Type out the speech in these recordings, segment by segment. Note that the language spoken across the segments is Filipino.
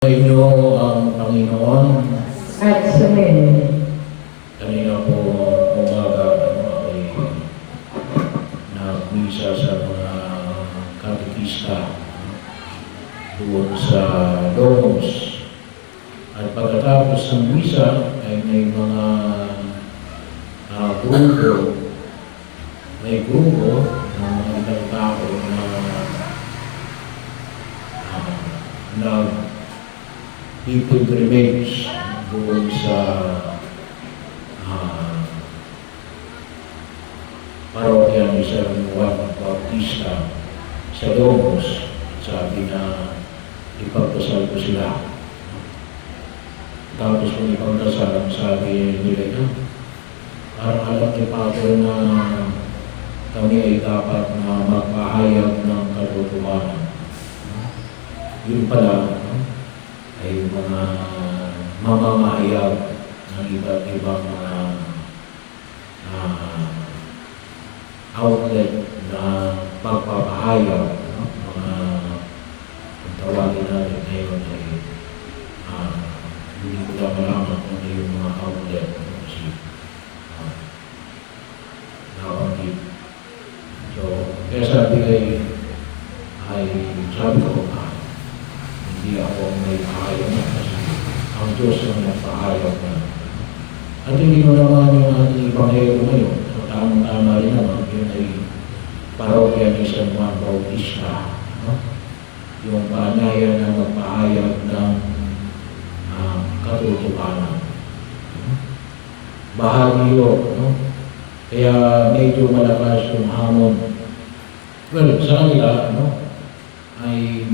Inyo ang Panginoon at sumayin. kanina po umaga ay nagmisa sa mga katekista doon sa Domos. At pagkatapos ng misa ay may mga grupo ng mga ibang tao na pilgrimage doon sa parokya ni San Juan Bautista sa Domos. Sabi na ipagdasal ko sila. Tapos kung ipagdasal, sabi nila na parang alam ni Father na kami ay dapat na magpahayag ng katotohanan. Yun pala, ay mga mamamahayag ng iba't ibang outlet na pagpapahayag. Mga ang tawagin natin ngayon ay hindi ko lang malaman kung ano yung mga outlet kasi nabanggit. So, kaya sabi ay sabi ko, hindi ako may pahayag na kasi ang Diyos ang nagpahayag na. At hindi mo naman yung ating Ebanghelyo ngayon. So, tamang-tama rin naman, yun ay parokya ni San Juan Bautista. No? Yung paanyaya na magpahayag ng katotohanan. Bahagi yun. No? Kaya medyo malakas yung hamon. Well, sa kanila, ay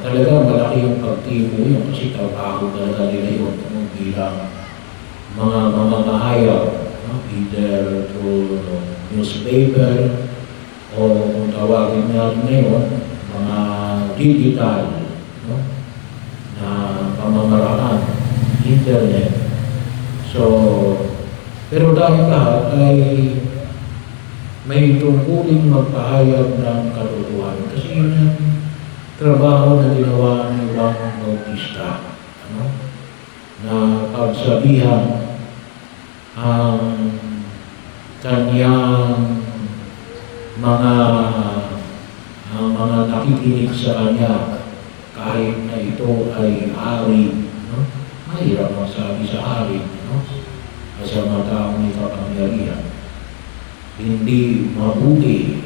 talagang malaki yung pagtimo yun kasi trabaho talaga nila yun bilang mga mamamahayag, either through newspaper o kung tawagin natin ngayon, mga digital na pamamaraan, internet. So, pero dahil lahat ay may tungkuling magpahayag ng katotohanan kasi yun ang trabaho na ginawa ni Juan Bautista, na pagsabihan ang kanyang mga nakikinig sa kanya kahit na ito ay hari. Mahirap magsabi sa hari, sa mga taong may kapangyarihan. Hindi mabuti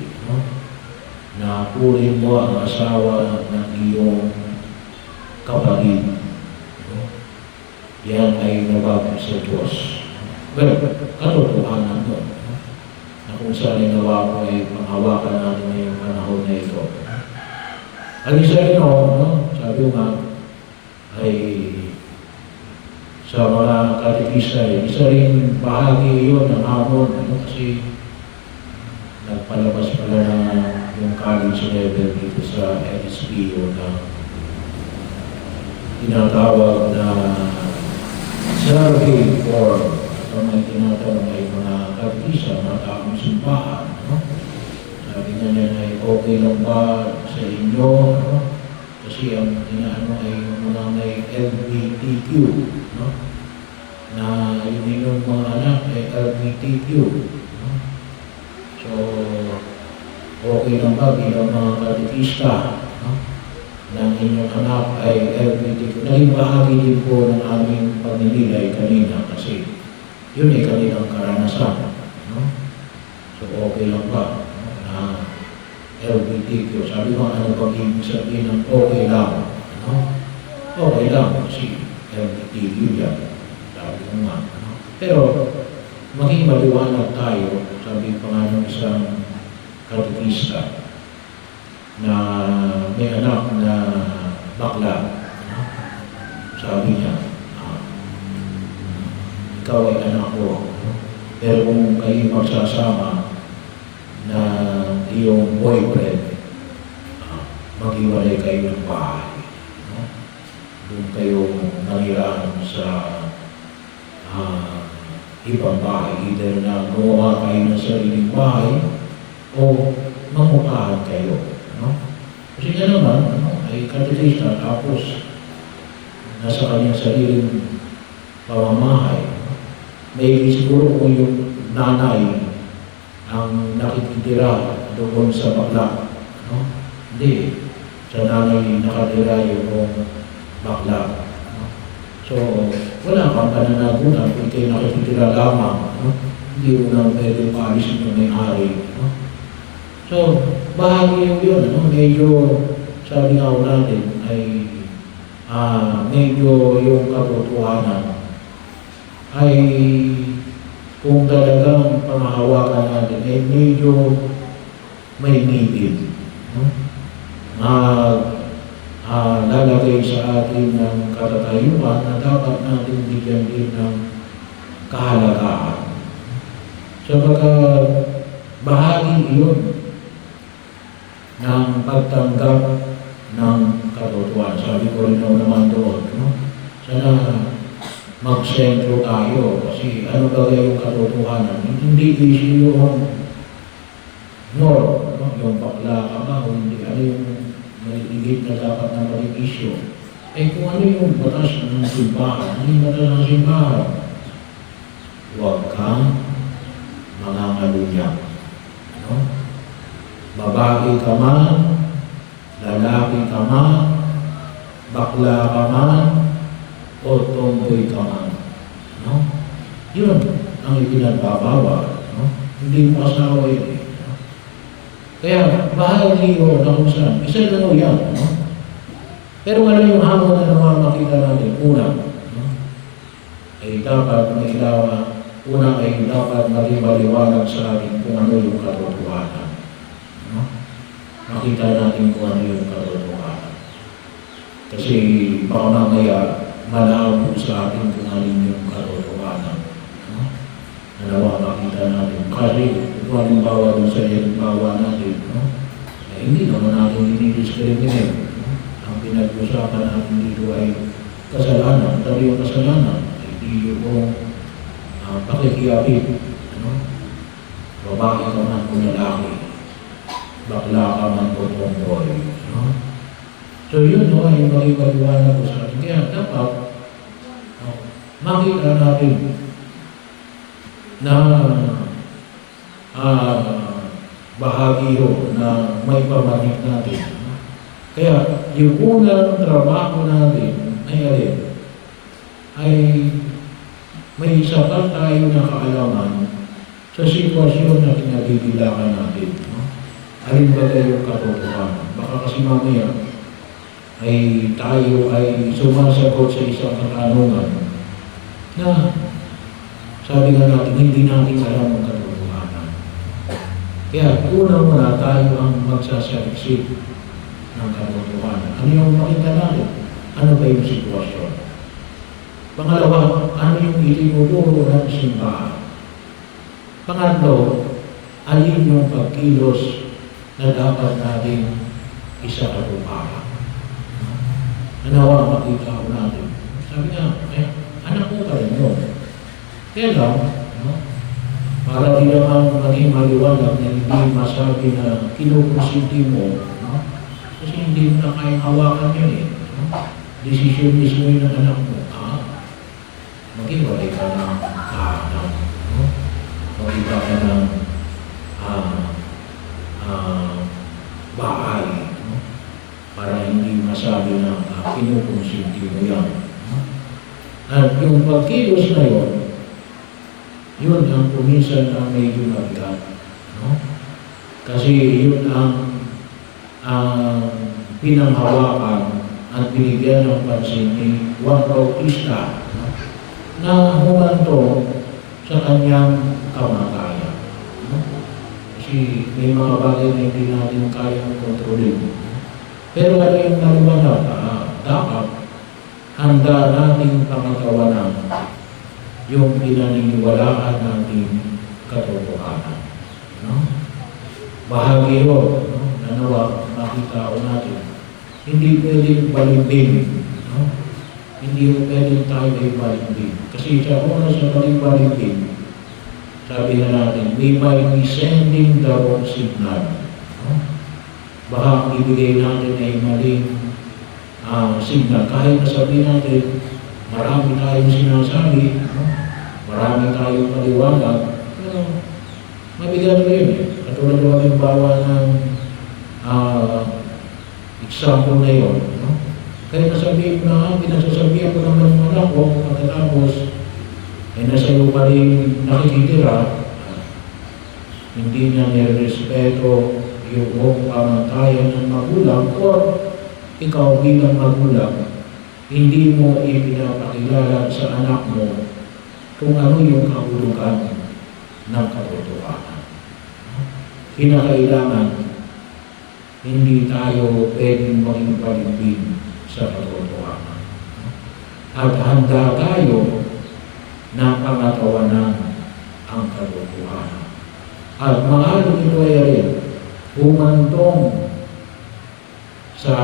na kunin mo ang asawa ng iyong kapatid. Yan ay nababag sa Diyos. Well, katotohanan doon. Na kung saan ay nawa ko ay panghawakan natin ngayong panahon na ito. Ang isa rin sabi ko nga, ay sa mga katekista, isa rin bahagi yun ng hamon. Kasi nagpalabas pala na yung college level dito sa LSPO na tinatawag na survey form. Ito may tinatawag ay mga katekista, mga taong simbahan. Sabi nga niya ay okay lang ba sa inyo? Kasi ang inaano ay mga may LGBTQ. Na yung inyong mga anak ay LGBTQ. So, okay lang ba bilang mga katekista ng inyong anak ay LGBTQ? Naging bahagi din po ng aming pagninilay kanina kasi yun ay kanilang karanasan. So, okay lang ba na LGBTQ? Sabi ko, ano bang ibig sabihin ng okay lang? Okay lang kasi LGBTQ yan. Sabi ko nga. Pero, maging maliwanag tayo, sabi pa nga ng isang katekista na may anak na bakla. Sabi niya, ikaw ay anak ko, pero kung kayo magsasama na iyong boyfriend, maghiwalay kayo ng bahay. Doon kayo manirahan sa ibang bahay, either na gumawa kayo ng sariling bahay o mamukhaan kayo. Kasi nga naman, ay katekista tapos nasa kanyang sariling pamamahay. May siguro kung yung nanay ang nakikitira doon sa bakla. No? Hindi. Sa nanay nakatira yung bakla. No? So, wala kang pananagunan kung kayo nakikitira lamang. No? Hindi mo na pwede paalisin yung may-ari. No? So, bahagi yun. No? Medyo, sabi nga natin, ay medyo yung katotohanan ay kung talagang panghahawakan natin, ay medyo may nibid. No? Lalagay sa atin ng katatayuan na dapat natin bigyan din ng kahalagaan. Sapagkat bahagi iyon ng pagtanggap ng katotohanan. Sabi ko rin naman doon, no? Sana magsentro tayo kasi ano ba yung katotohanan? Hindi issue yung norm, no? Yung bakla ka ba o hindi, ano yung maliligid na dapat na maging issue. Eh kung ano yung batas ng simbahan, ano yung batas ng simbahan? Huwag kang mangangalunya. No? Babae ka man, lalaki ka man, bakla ka man, o tomboy ka man. No? Yun ang ipinagbabawal. No? Hindi mo asawa yun. No? Kaya bahagi o na kung saan, isa na yan. No? Pero ano yung hamon na namamakita natin? Una, no? Ay dapat may ilawa. Una ay dapat maging maliwanag sa atin kung ano yung katotohanan. No? Makita natin kung ano yung katotohanan. Kasi baka mamaya malabo sa atin kung ano yung katotohanan. No? Nalawa makita natin. Kasi kung halimbawa doon sa halimbawa natin, no? Eh, hindi naman natin dinidiscriminate. No? Ang pinag-usapan natin dito ay kasalanan. Dahil yung kasalanan, hindi yung pakikiyapit. No? Babae ka man o lalaki. Bakla ka man o tomboy. No? So yun, no, yung makipaliwanag ko sa atin. Kaya dapat makita natin na bahagi yun na may pamanik natin. No? Kaya yung unang trabaho natin ay may sapat tayo na kaalaman sa sitwasyon na kinabibilangan natin. No? Alin ba yung katotohanan? Baka kasi mamaya ay tayo ay sumasagot sa isang katanungan na sabi nga natin, hindi natin alam ang katotohanan. Kaya una tayo ang magsasaliksik ng katotohanan. Ano yung makita natin? Ano ba yung sitwasyon? Pangalawa, ano yung itinuturo ng simbahan? Pangatlo, alin yung pagkilos na dapat natin isakatuparan? Nanawa, makita ko natin. Sabi nga, anak ko pa rin yun. Kaya lang, no? Para di naman maging maliwanag na hindi masabi na kinukonsinti mo, no? Kasi hindi mo na kayang hawakan yun eh. No? Desisyon mismo yun ng anak mo. Mag-iwalay ka ng kahanan. No? Mag-iba ka ng bahay. No? Para hindi masabi na kinukonsinti mo yan. No? At yung pagkilos na yun ang kuminsan ang medyo nabigat. No? Kasi yun ang pinanghawakan at binigyan ng pansin ni Juan Bautista na humanto sa kanyang kamatayan. No? Kasi may mga bagay na hindi natin kayang kontrolin. Pero ano yung naliwanag? Dapat handa nating pangatawanan yung pinaniniwalaan natin katotohanan. No? Bahagi yun, no? Nanawa, makita ko natin. Hindi pwedeng balimbing. No? Hindi pwedeng tayo ay balimbing. Kasi sa oras na balimbing, sabi na natin, we might be sending the wrong signal. No? Baka ang ibigay natin ay maling signal. Kahit na sabihin natin, marami tayong sinasabi, no? Marami tayong paliwanag, pero mabigat rin eh. Katulad ng halimbawa ng example na yun. No? Kaya nasabihin na, pinasasabihan ko naman yung anak ko, pagkatapos, nasa iyo pa rin nakikitira, hindi niya nirespeto yung pamantayan ng magulang o ikaw bilang magulang, hindi mo ipinapakilala sa anak mo kung ano yung kahulugan ng katotohanan. Kinakailangan, hindi tayo pwedeng maging palimbing sa katotohanan. At handa tayo na pangatawanan ang katotohanan. At maaari ito ay rin humantong sa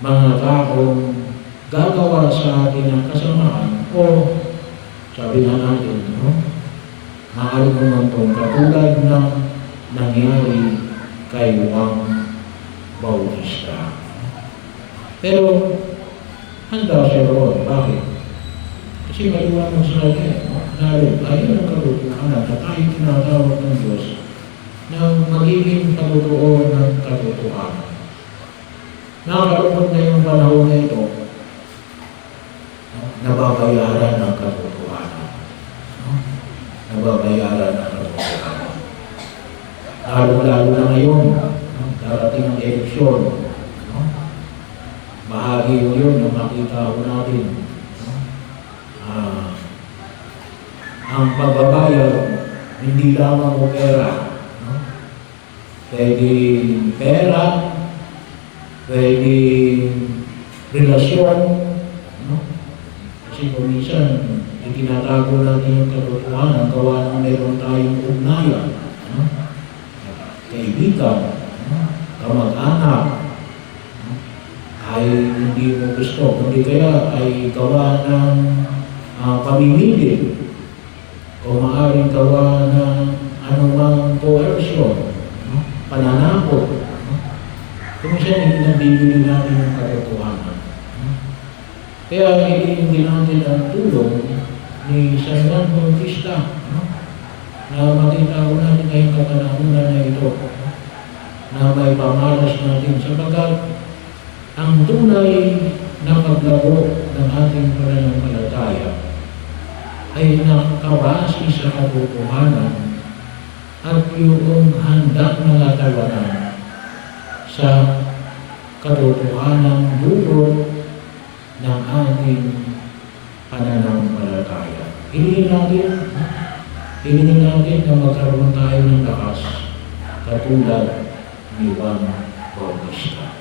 mga taong gagawa sa atin ng kasamaan o sabi nga natin, no? Maaari humantong katulad ng nangyari kay Juan Bautista. Pero handa siya roon. Bakit? Kasi maliwanag sa kanya, lalo, ayun ang katotohanan na tayo tinatawag ng Diyos na magiging katotoo ng katotohanan. Nakakalungkot na yung panahon na ito, nababayaran ng katotohanan. Nababayaran ng katotohanan. Lalo-lalo na ngayon, darating ang eleksyon. Bahagi yun yung makita ko natin. Ang pagbabayad, hindi lamang o pera. Pwede pera, pwede relasyon. Kasi kung minsan, itinatago natin yung katotohanan, gawa ng meron tayong ugnayan. Kaibigan, kamag-anak, ay hindi mo gusto, kundi kaya ay gawa ng pamimili o maaaring gawa ng anumang coercion, pananakot. Kung siya hindi nabibili natin ng katotohanan. Kaya hindi natin ang tulong ni San Juan Bautista na makita ko natin ngayong kapanahunan na ito na may pamalas natin sapagkat ang tunay na paglago ng ating pananampalataya ay nakabase sa katotohanan at yung handang mga tawanan sa katotohanan dulot ng ating pananampalataya. Hilingin natin na magkaroon tayo ng lakas katulad ni Juan Bautista.